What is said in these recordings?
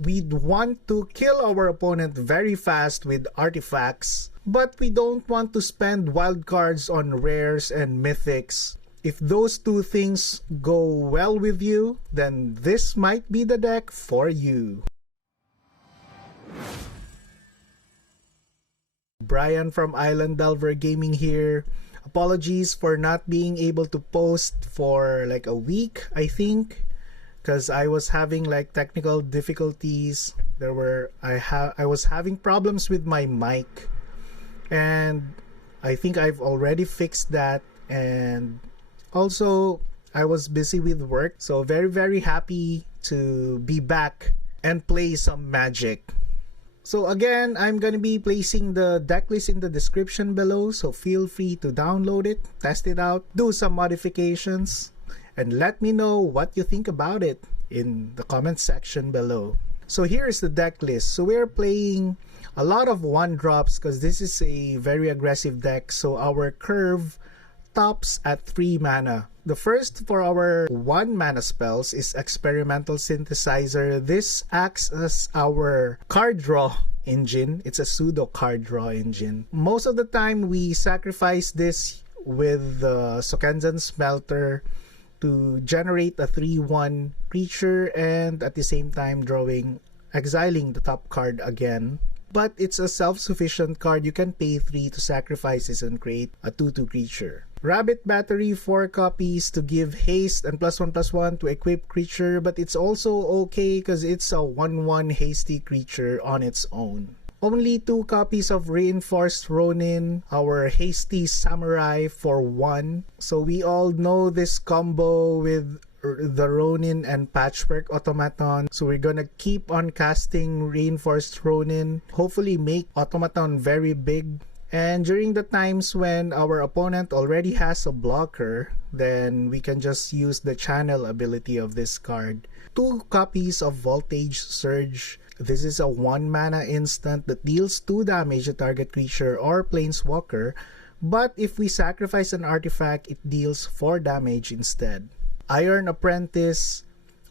we'd want to kill our opponent very fast with artifacts, but we don't want to spend wild cards on rares and mythics. If those two things go well with you, then this might be the deck for you. Brian from Island Delver Gaming here. Apologies for not being able to post for like a week, I think, because I was having like technical difficulties. I was having problems with my mic, and I think I've already fixed that, and also I was busy with work, so very happy to be back and play some Magic. So again, I'm going to be placing the deck list in the description below, so feel free to download it, test it out, do some modifications, and let me know what you think about it in the comment section below. So here is the deck list. So we're playing a lot of 1-drops because this is a very aggressive deck, so our curve tops at 3 mana. The first for our 1 mana spells is Experimental Synthesizer. This acts as our card draw engine. It's a pseudo card draw engine. Most of the time we sacrifice this with the Sokenzan Smelter to generate a 3/1 creature, and at the same time exiling the top card again. But it's a self-sufficient card. You can pay 3 to sacrifice this and create a 2/2 creature. Rabbit Battery, 4 copies to give haste and +1/+1 to equip creature, but it's also okay because it's a 1/1 hasty creature on its own. Only 2 copies of Reinforced Ronin, our hasty samurai for 1. So we all know this combo with the Ronin and Patchwork Automaton. So we're gonna keep on casting Reinforced Ronin, hopefully make Automaton very big. And during the times when our opponent already has a blocker, then we can just use the channel ability of this card. 2 copies of Voltage Surge. This is a 1 mana instant that deals 2 damage to target creature or planeswalker, but if we sacrifice an artifact, it deals 4 damage instead. Iron Apprentice,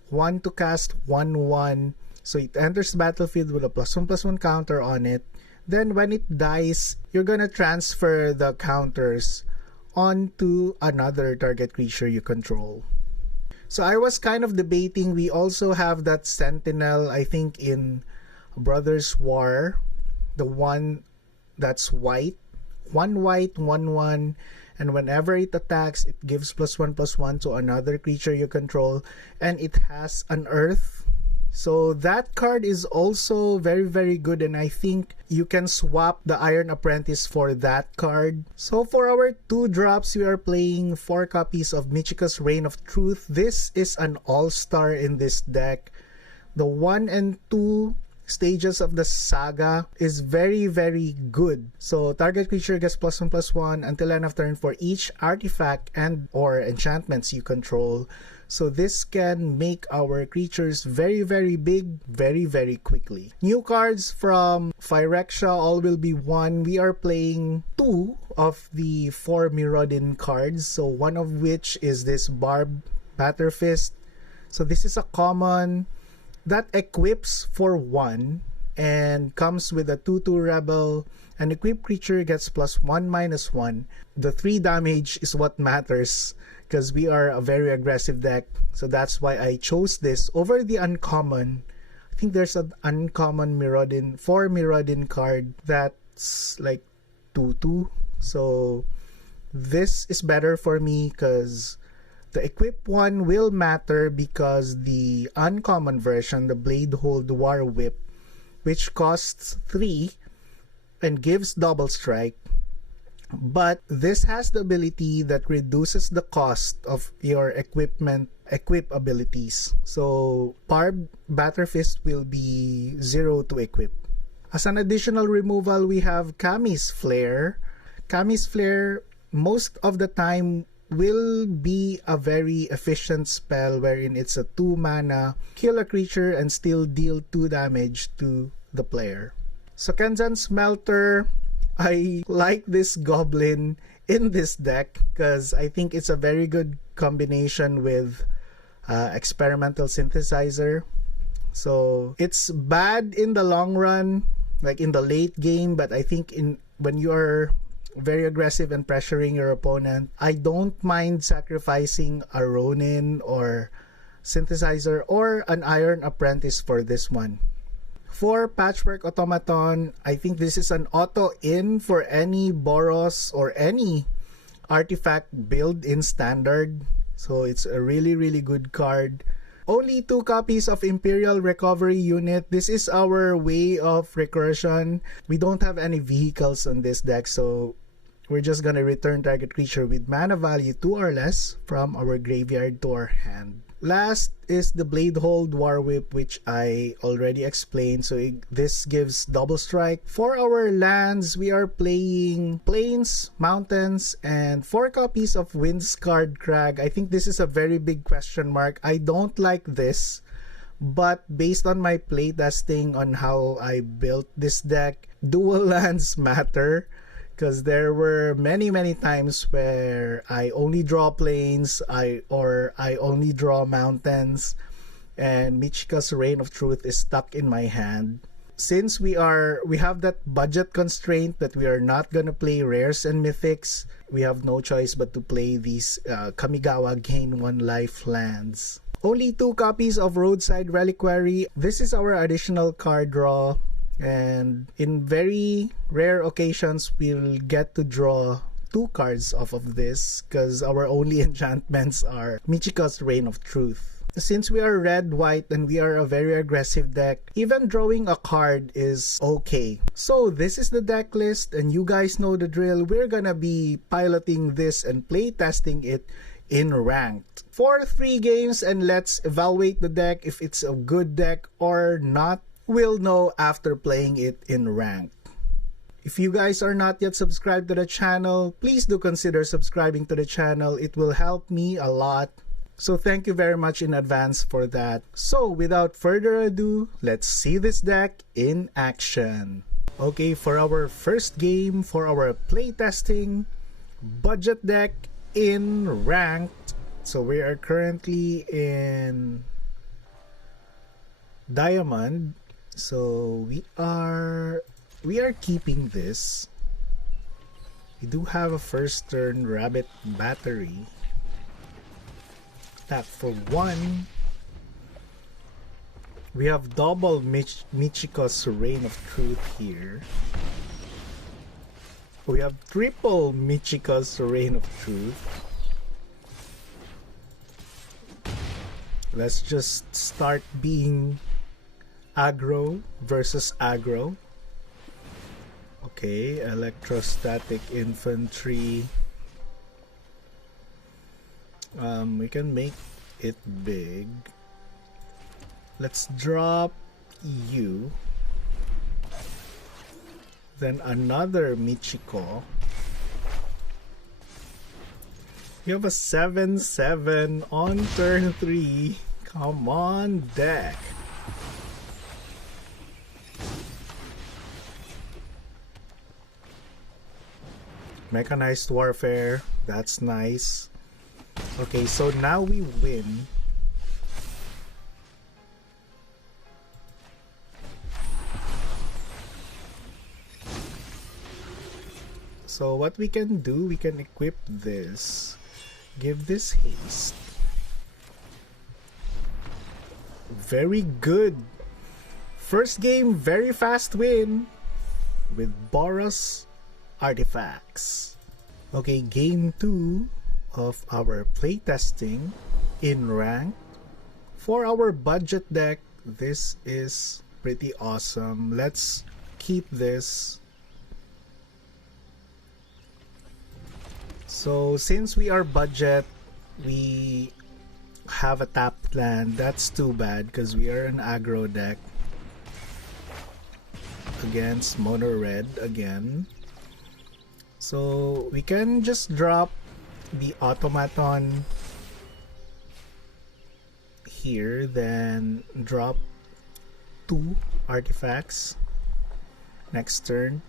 1 to cast 1/1, so it enters the battlefield with a +1/+1 counter on it. Then when it dies, you're gonna transfer the counters onto another target creature you control. So I was kind of debating, we also have that Sentinel, I think in Brothers War, the one that's white. 1 white, 1/1, and whenever it attacks, it gives +1/+1 to another creature you control, and it has an earth. So that card is also very good, and I think you can swap the Iron Apprentice for that card. So for our 2-drops, we are playing 4 copies of Michika's Reign of Truth. This is an all-star in this deck. The 1 and 2 stages of the saga is very good. So target creature gets +1/+1 until end of turn for each artifact and or enchantments you control. So this can make our creatures very big very quickly. New cards from Phyrexia, all will be 1. We are playing 2 of the 4 Mirrodin cards, so one of which is this Barb Batterfist. So this is a common that equips for 1 and comes with a 2/2 rebel. An equipped creature gets +1/-1. The 3 damage is what matters because we are a very aggressive deck. So that's why I chose this over the uncommon. I think there's an uncommon Mirrodin, 4 Mirrodin card that's like 2/2. So this is better for me because the equip one will matter because the uncommon version, the Bladehold War Whip, which costs 3 and gives double strike, but this has the ability that reduces the cost of your equip abilities. So Barb Batterfist will be 0 to equip. As an additional removal, we have Kami's Flare. Kami's Flare most of the time will be a very efficient spell wherein it's a 2 mana, kill a creature and still deal 2 damage to the player. Sokenzan Smelter, I like this goblin in this deck because I think it's a very good combination with Experimental Synthesizer. So it's bad in the long run, like in the late game, but I think when you are very aggressive and pressuring your opponent, I don't mind sacrificing a Ronin or Synthesizer or an Iron Apprentice for this one. For Patchwork Automaton, I think this is an auto-in for any Boros or any artifact build in standard. So it's a really, really good card. Only 2 copies of Imperial Recovery Unit. This is our way of recursion. We don't have any vehicles on this deck, so we're just gonna return target creature with mana value 2 or less from our graveyard to our hand. Last is the Bladehold War Whip, which I already explained. So this gives double strike. For our lands, we are playing Plains, Mountains, and 4 copies of Windscarred Crag. I think this is a very big question mark. I don't like this, but based on my playtesting on how I built this deck, dual lands matter. Because there were many times where I only draw plains, I only draw mountains, and Michika's Reign of Truth is stuck in my hand. Since we have that budget constraint that we are not gonna play rares and mythics, we have no choice but to play these Kamigawa Gain 1 Life lands. Only 2 copies of Roadside Reliquary. This is our additional card draw. And in very rare occasions, we'll get to draw 2 cards off of this because our only enchantments are Michika's Reign of Truth. Since we are red-white and we are a very aggressive deck, even drawing a card is okay. So this is the deck list, and you guys know the drill. We're gonna be piloting this and play testing it in ranked for 3 games, and let's evaluate the deck if it's a good deck or not. We'll know after playing it in ranked. If you guys are not yet subscribed to the channel, please do consider subscribing to the channel. It will help me a lot. So thank you very much in advance for that. So without further ado, let's see this deck in action. Okay, for our first game, for our playtesting, budget deck in ranked. So we are currently in Diamond. So we are keeping this. We do have a first turn Rabbit Battery. Tap for 1. We have double Michiko's Reign of Truth here. We have triple Michiko's Reign of Truth. Let's just start being aggro versus aggro. Okay, electrostatic infantry. We can make it big. Let's drop you. Then another Michiko. You have a 7/7 on turn 3. Come on, deck. Mechanized Warfare, that's nice. Okay, so now we win. So what we can do, we can equip this. Give this haste. Very good. First game, very fast win with Boros artifacts. Okay, game 2 of our playtesting in rank. For our budget deck, this is pretty awesome. Let's keep this. So since we are budget, we have a tapped land. That's too bad because we are an aggro deck against mono red again. So we can just drop the automaton here, then drop 2 artifacts next turn.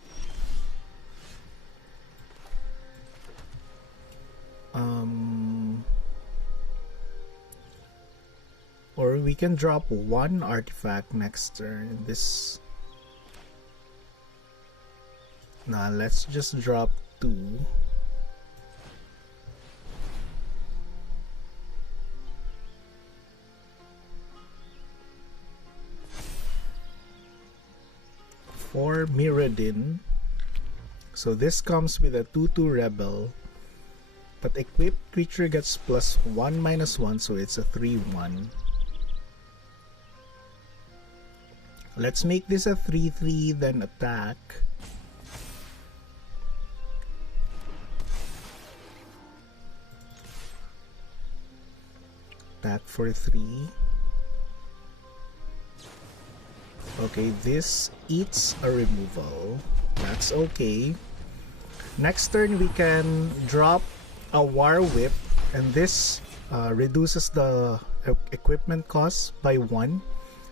Or we can drop one artifact next turn. This... Nah, let's just drop two. For Mirrodin. So this comes with a 2/2 Rebel. But equipped creature gets +1/-1, so it's a 3/1. Let's make this a 3/3, then attack. Attack for 3. Okay, this eats a removal. That's okay. Next turn we can drop a War Whip, and this reduces the equipment cost by 1.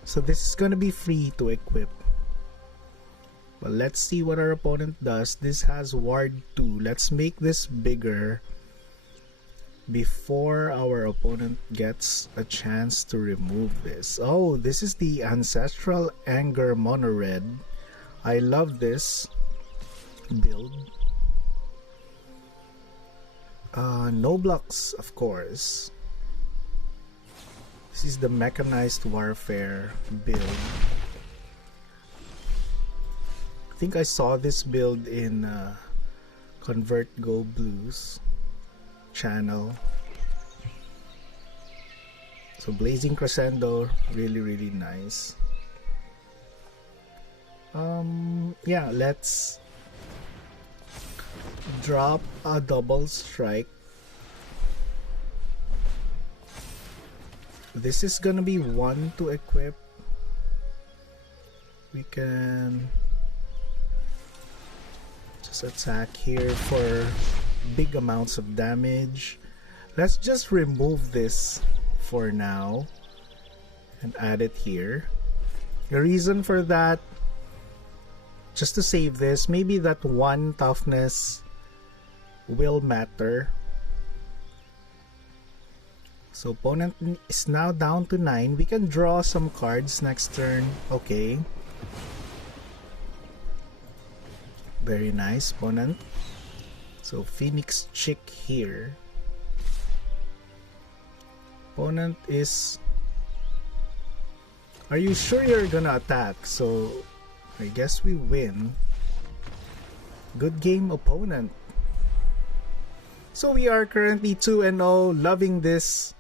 So this is gonna be free to equip. But let's see what our opponent does. This has Ward 2. Let's make this bigger before our opponent gets a chance to remove this. Oh, this is the Ancestral Anger Mono Red. I love this build. No blocks, of course. This is the Mechanized Warfare build. I think I saw this build in Convert Go Blues channel. So Blazing Crescendo, really nice. Yeah, let's drop a double strike. This is gonna be 1 to equip. We can just attack here for big amounts of damage. Let's just remove this for now and add it here. The reason for that, just to save this, maybe that 1 toughness will matter. So opponent is now down to 9. We can draw some cards next turn. Okay. Very nice, opponent. So Phoenix Chick here. Opponent is... Are you sure you're gonna attack? So I guess we win. Good game, opponent. So we are currently 2-0, loving this.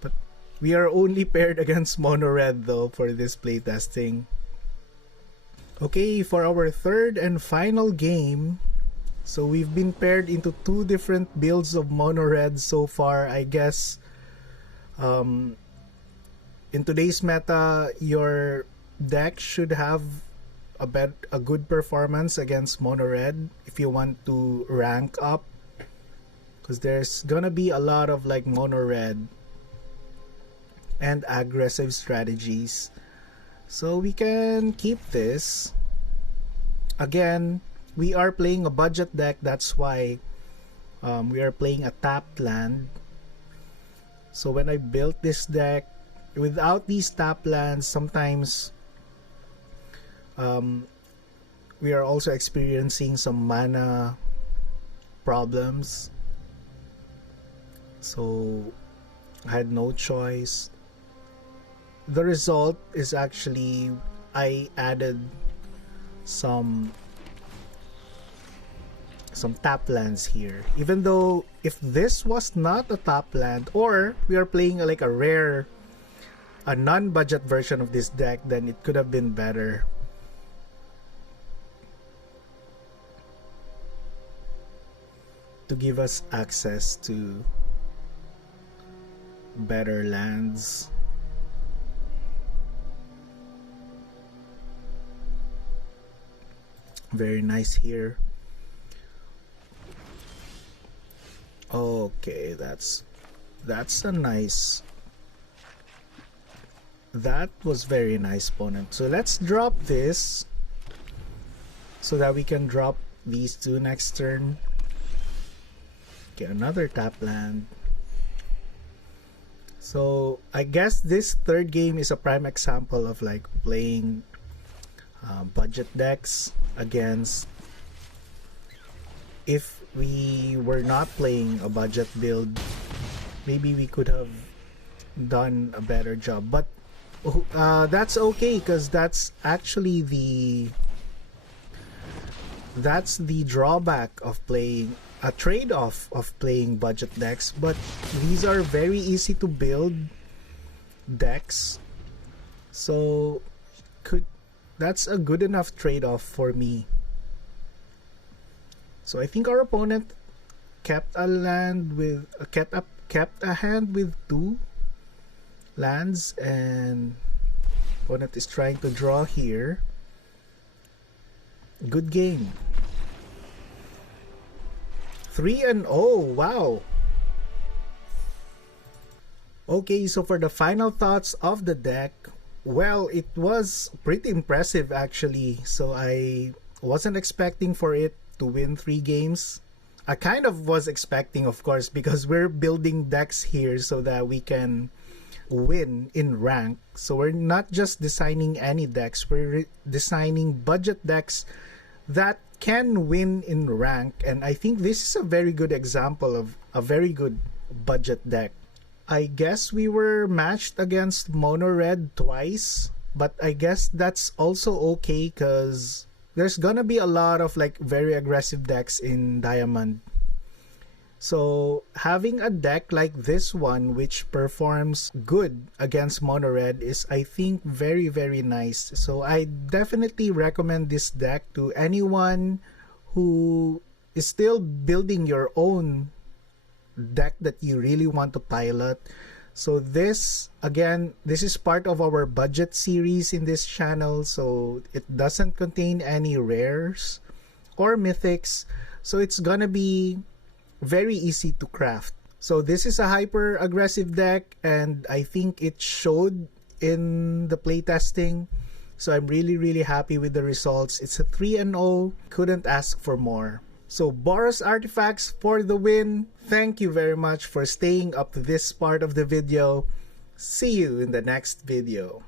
But we are only paired against Mono Red though for this playtesting. Okay, for our third and final game. So we've been paired into 2 different builds of Mono Red so far. I guess in today's meta, your deck should have a good performance against Mono Red if you want to rank up, because there's gonna be a lot of like Mono Red and aggressive strategies. So we can keep this. Again, we are playing a budget deck, that's why we are playing a tapped land. So when I built this deck, without these tap lands, sometimes we are also experiencing some mana problems. So I had no choice. The result is actually I added some tap lands here. Even though if this was not a tap land, or we are playing like a rare, a non-budget version of this deck, then it could have been better. To give us access to better lands. Very nice here. Okay, that's a nice. That was very nice, opponent. So let's drop this so that we can drop these 2 next turn. Get another tap land. So I guess this third game is a prime example of like playing budget decks against, if we were not playing a budget build, maybe we could have done a better job. But that's okay, because that's actually the drawback of playing a trade-off of playing budget decks. But these are very easy to build decks, so that's a good enough trade-off for me. So I think our opponent kept a hand with 2 lands, and opponent is trying to draw here. Good game. 3-0. Wow. Okay, so for the final thoughts of the deck, well, it was pretty impressive actually. So I wasn't expecting for it to win 3 games. I kind of was expecting, of course, because we're building decks here so that we can win in rank. So we're not just designing any decks, we're designing budget decks that can win in rank. And I think this is a very good example of a very good budget deck. I guess we were matched against Mono Red twice, but I guess that's also okay, because there's gonna be a lot of like very aggressive decks in Diamond. So having a deck like this one which performs good against Mono Red is, I think, very, very nice. So I definitely recommend this deck to anyone who is still building your own deck that you really want to pilot. So this, again, this is part of our budget series in this channel, so it doesn't contain any rares or mythics, so it's gonna be very easy to craft. So this is a hyper aggressive deck, and I think it showed in the playtesting. So I'm really, really happy with the results. It's a 3-0. Couldn't ask for more. So Boros Artifacts for the win. Thank you very much for staying up to this part of the video. See you in the next video.